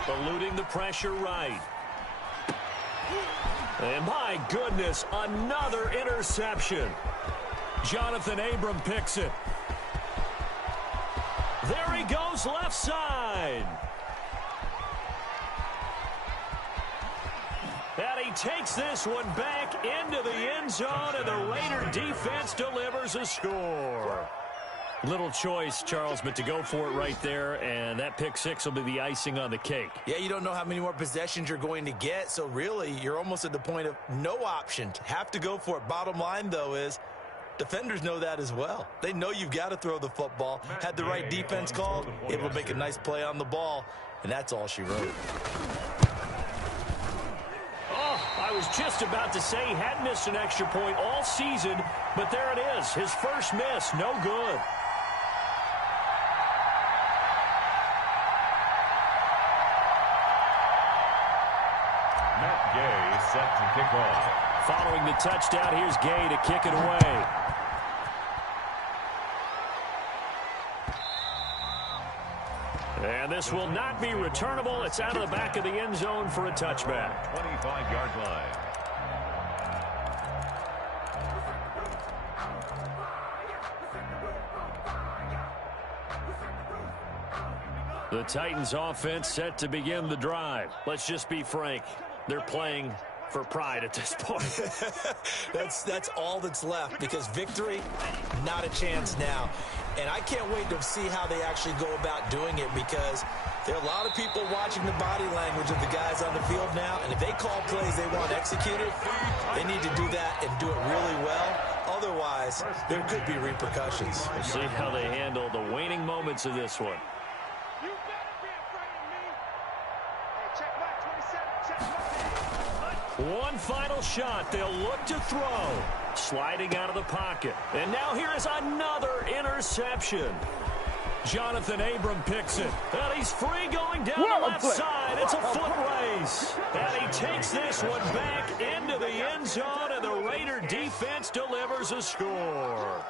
Eluding the pressure right. And my goodness, another interception. Jonathan Abram picks it. There he goes, left side. And he takes this one back into the end zone, and the Raider defense delivers a score. Little choice, Charles, but to go for it right there, and that pick six will be the icing on the cake. Yeah, you don't know how many more possessions you're going to get, so really you're almost at the point of no option. Have to go for it. Bottom line, though, is defenders know that as well. They know you've got to throw the football. Had the right defense call, able to make a nice play on the ball, and that's all she wrote. I was just about to say he hadn't missed an extra point all season, but there it is. His first miss, no good. Matt Gay set to kick off. Following the touchdown, here's Gay to kick it away. And this will not be returnable. It's out of the back of the end zone for a touchback. 25-yard line. The Titans offense set to begin the drive. Let's just be frank. They're playing for pride at this point. That's all that's left because victory, not a chance now. And I can't wait to see how they actually go about doing it because there are a lot of people watching the body language of the guys on the field now. And if they call plays they want executed, they need to do that and do it really well. Otherwise, there could be repercussions. We'll see how they handle the waning moments of this one. You better be afraid of me. Hey, check my 27. One final shot. They'll look to throw. Sliding out of the pocket. And now here is another interception. Jonathan Abram picks it. And he's free going down the left side. It's a foot race. And he takes this one back into the end zone, and the Raider defense delivers a score.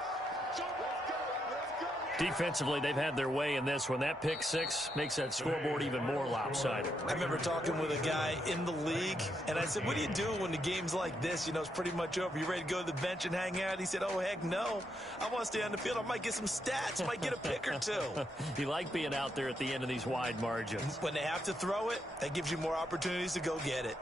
Defensively, they've had their way in this one. That pick six makes that scoreboard even more lopsided. I remember talking with a guy in the league, and I said, what do you do when the game's like this? You know, it's pretty much over. You ready to go to the bench and hang out? He said, oh, heck no. I want to stay on the field. I might get some stats. Might get a pick or two. You like being out there at the end of these wide margins. When they have to throw it, that gives you more opportunities to go get it.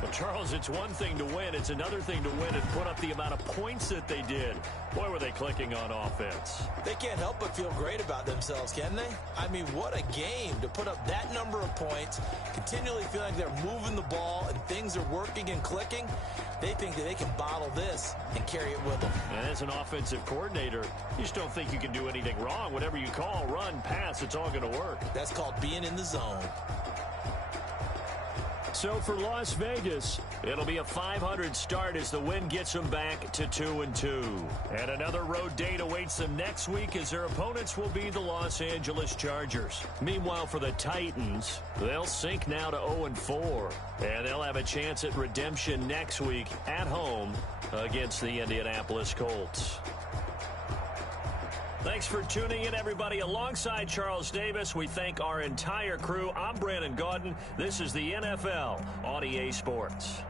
Well, Charles, it's one thing to win. It's another thing to win and put up the amount of points that they did. Boy, were they clicking on offense. They can't help but feel great about themselves, can they? I mean, what a game to put up that number of points, continually feeling like they're moving the ball and things are working and clicking. They think that they can bottle this and carry it with them. And as an offensive coordinator, you just don't think you can do anything wrong. Whatever you call, run, pass, it's all going to work. That's called being in the zone. So for Las Vegas, it'll be a 500 start as the win gets them back to 2-2. And another road date awaits them next week as their opponents will be the Los Angeles Chargers. Meanwhile, for the Titans, they'll sink now to 0-4. And they'll have a chance at redemption next week at home against the Indianapolis Colts. Thanks for tuning in, everybody. Alongside Charles Davis, we thank our entire crew. I'm Brandon Gaudin. This is the NFL on EA Sports.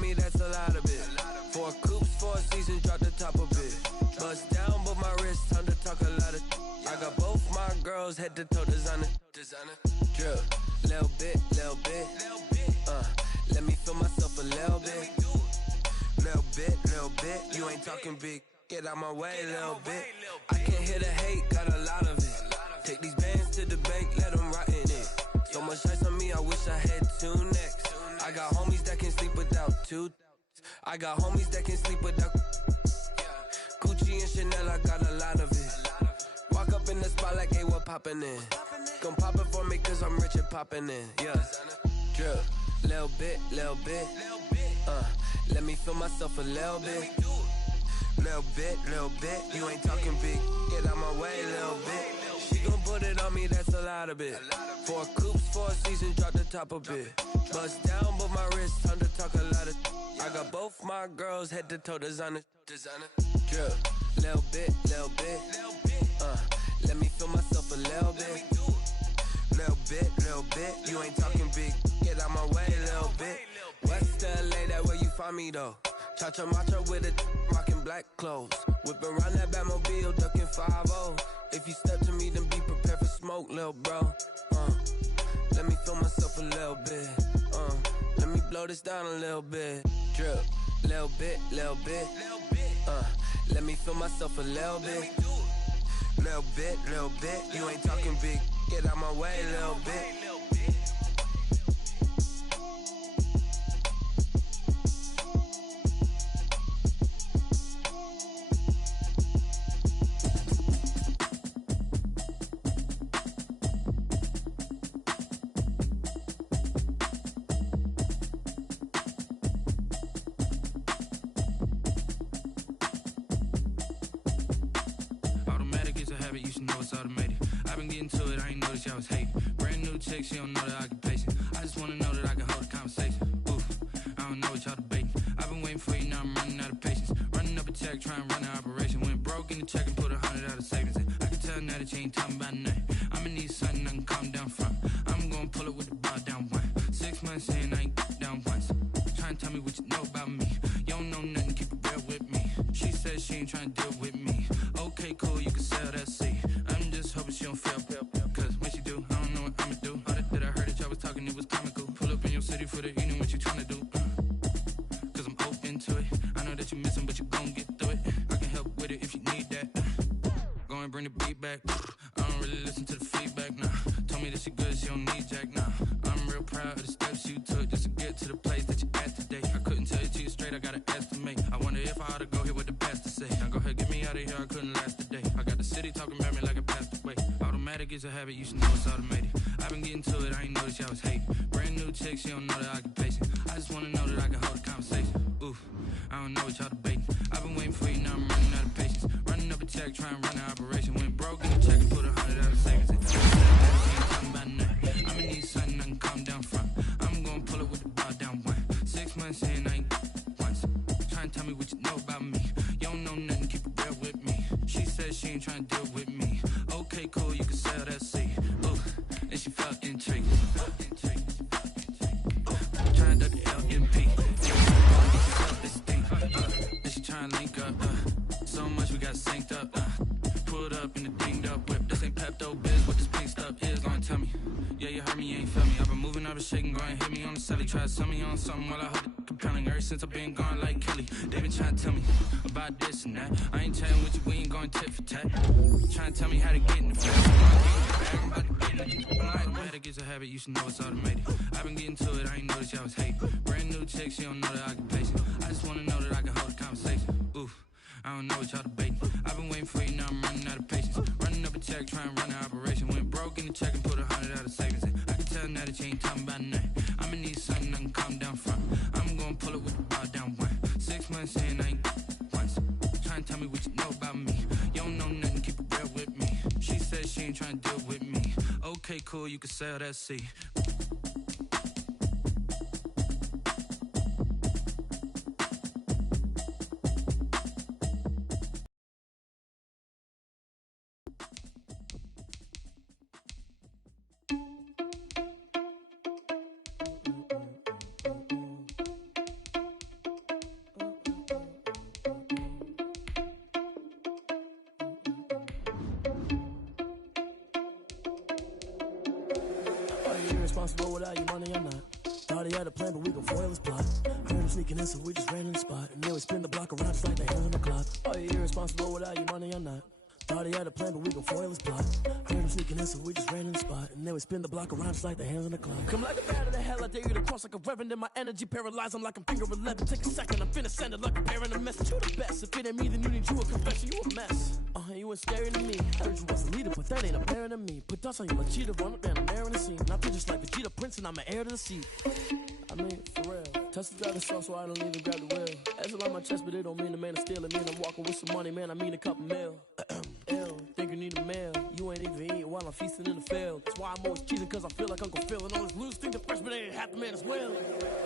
on me, that's a lot of it. 4 coops, 4 seasons, drop the top of it. Bust down, but my wrist, time to talk a lot of. I got both my girls, head to toe designer. Drip, little bit. Let me feel myself a little bit. Little bit. You ain't talking big. Get out my way, little bit. I can't hear the hate, got a lot of it. Take these bands to the bank, let them rot in it. So much ice on me, I wish I had 2 necks. I got homies that can sleep without 2. I got homies that can sleep without. Gucci and Chanel, I got a lot of it. Walk up in the spot like, hey, what poppin' in? Gon' pop it for me cause I'm rich and poppin' in. Yeah, drip, little bit. Let me feel myself a little bit. Little bit. You ain't talking big. Get out my way, little bit. She gon' put it on me, that's a lot of it. 4 coops, 4 seasons, drop the top of it. Bust down, but my wrist, time to talk a lot of. I got both my girls, head to toe designer. Drip, little bit. Let me feel myself a little bit. Little bit. You ain't talking big. Get out my way, little bit. West LA, that where you find me though. Cha-cha matcha with it, rockin' black clothes. Whip around that Batmobile, ducking 5-0. If you step to me, then be prepared for smoke, lil' bro. Let me feel myself a little bit. Let me blow this down a little bit. Drip, little bit. Let me feel myself a little bit. Little bit. You ain't talking big. Get out my way, little bit. I was hating. Brand new chick, she don't know the occupation. I just wanna know that I can hold a conversation. Oof, I don't know what y'all debating. I've been waiting for you, now I'm running out of patience. Running up a check, trying to run an operation. Went broke in the check and put 100 out of savings in. I can tell now that you ain't talking about nothing. I'ma need something I can calm down from. I'm gonna pull it with the bar down 1. 6 months in, I ain't down once. Trying to tell me what you know about me. You don't know nothing, keep it real with me. She said she ain't trying to deal with me. Okay, cool, you can sell that seat. I'm just hoping she don't fail. Cause when she do, I don't know what I'ma do. All that I heard that y'all was talking, it was comical. Pull up in your city for the evening, what you tryna do? Cause I'm open to it. I know that you missing, but you gon' get through it. I can help with it if you need that. Go and bring the beat back. I don't really listen to the feedback, nah. Told me that she good, she don't need jack, nah. I'm real proud of the steps you took just to get to the place that you at today. I couldn't tell it to you straight, I gotta estimate. I wonder if I ought to go here with the pastor say. Now go ahead, get me out of here, I couldn't last a day. I got the city talking about me like I passed away. Automatic is a habit, you should know it's automated. I've been getting to it, I ain't noticed y'all was hating. Brand new chick, she don't know the occupation. I just wanna know that I can hold a conversation. Oof, I don't know what y'all debating. I've been waiting for you, now I'm running out of patience. Running up a check, trying to run an operation. Went broke in the check and put 100 out of savings in. I'ma need something I can calm down from. I'm gonna pull it with the bar down 1. 6 months in, I ain't once. Trying to tell me what you know about me. You don't know nothing, keep it real with me. She said she ain't trying to deal with me. Okay, cool, you can sell that seat. Ooh, and she felt intrigued. Trying to duck the LMP. And she trying to link up. So much we got synced up. Pulled up in the dinged up whip. This ain't Pepto Biz, what this pink stuff is. Gonna tell me. Yeah, you heard me, you ain't felt me. I've been moving, I've been shaking, go and hit me on the celly. Try to sell me on something while I hold it compelling. Ever since I've been gone like Kelly, they been trying to tell me about this and that. I ain't chatting with you, we ain't going tit for tat. Trying to tell me how to get in the bag. I'm about to get in the bag. Automatic is a habit, you should know it's automated. I've been getting to it, I ain't noticed y'all was hating. Brand new chick, she don't know the occupation. I just wanna know that I can hold a conversation. Oof, I don't know what y'all debating. I've been waiting for you, now I'm running out of patience. Running up a check, trying to run an operation. Went broke in the check and put 100 out of savings in. I can tell now that you ain't talking about nothing. I'ma need something I can calm down from. I'm gonna pull it with the bar down 1. 6 months in, I ain't once. Trying to tell me what you know about me. You don't know nothing, keep it real with me. She said she ain't trying to deal with me. Okay, cool, you can sell that seat. you irresponsible without your money or not? Thought he had a plan, but we gon' foil his plot. Heard him sneaking in, so we just ran in the spot. And then we spin the block around just like the hands on the clock. Are you irresponsible without your money or not? Thought he had a plan, but we gon' foil his plot. Heard him sneaking in, so we just ran in the spot. And then we spin the block around just like the hands on the clock. Come like a bat of the hell, I dare you to cross like a reverend. And my energy paralyzed, I'm like I'm finger 11. Take a second, I'm finna send it like a parent a message. You the best, if it ain't me, then you need you a confession. You a mess, you ain't scary to me. Heard you was a leader, but that ain't apparent to me. Put dust on you like cheetah, run up and I'm airing the scene. Now just like Vegeta Prince and I'm an heir to the seat. I mean, for real. Tesla got a sauce, so I don't even grab the wheel. That's on my chest, but it don't mean the man is stealing. Mean I'm walking with some money, man, I mean a couple mil. Ew, think you need a meal. You ain't even eating while I'm feasting in the field. That's why I'm always cheating, cause I feel like Uncle Phil. And all this loose think the freshman ain't half the man as well.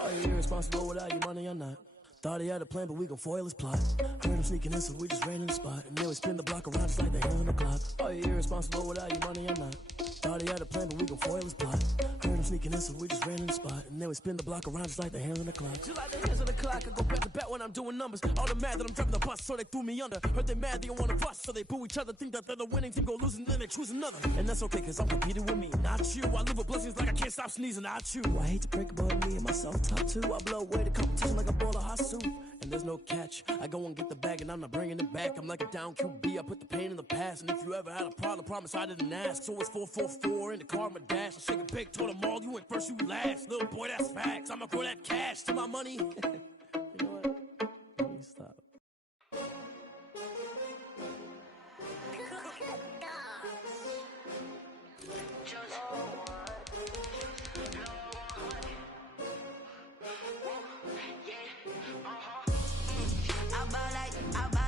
Are you irresponsible without your money or not? Thought he had a plan, but we gon' foil his plot. Heard him sneaking in, so we just ran in the spot. And then we spin the block around just like the hands on the clock. Are you irresponsible without your money or not? Thought he had a plan, but we gon' foil his plot. Heard him sneaking in, so we just ran in the spot. And then we spin the block around just like the hands on the clock. Just like the hands on the clock, I go back to back when I'm doing numbers. All the mad that I'm driving the bus, so they threw me under. Heard they mad, they don't wanna bust, so they boo each other. Think that they're the winning team, go losing, then they choose another. And that's okay, cause I'm competing with me, not you. I live with blessings like I can't stop sneezing, not you. I hate to break about me and myself, top two. I blow away the competition like a bowl of hot soup. And there's no catch. I go and get the bag and I'm not bringing it back. I'm like a down QB, I put the pain in the past. And if you ever had a problem, promise I didn't ask. So it's 444 in the car, my dash. I shake a big, told them all, you went first, you last. Little boy, that's facts. I'ma throw that cash to my money. You know what? Let me stop. I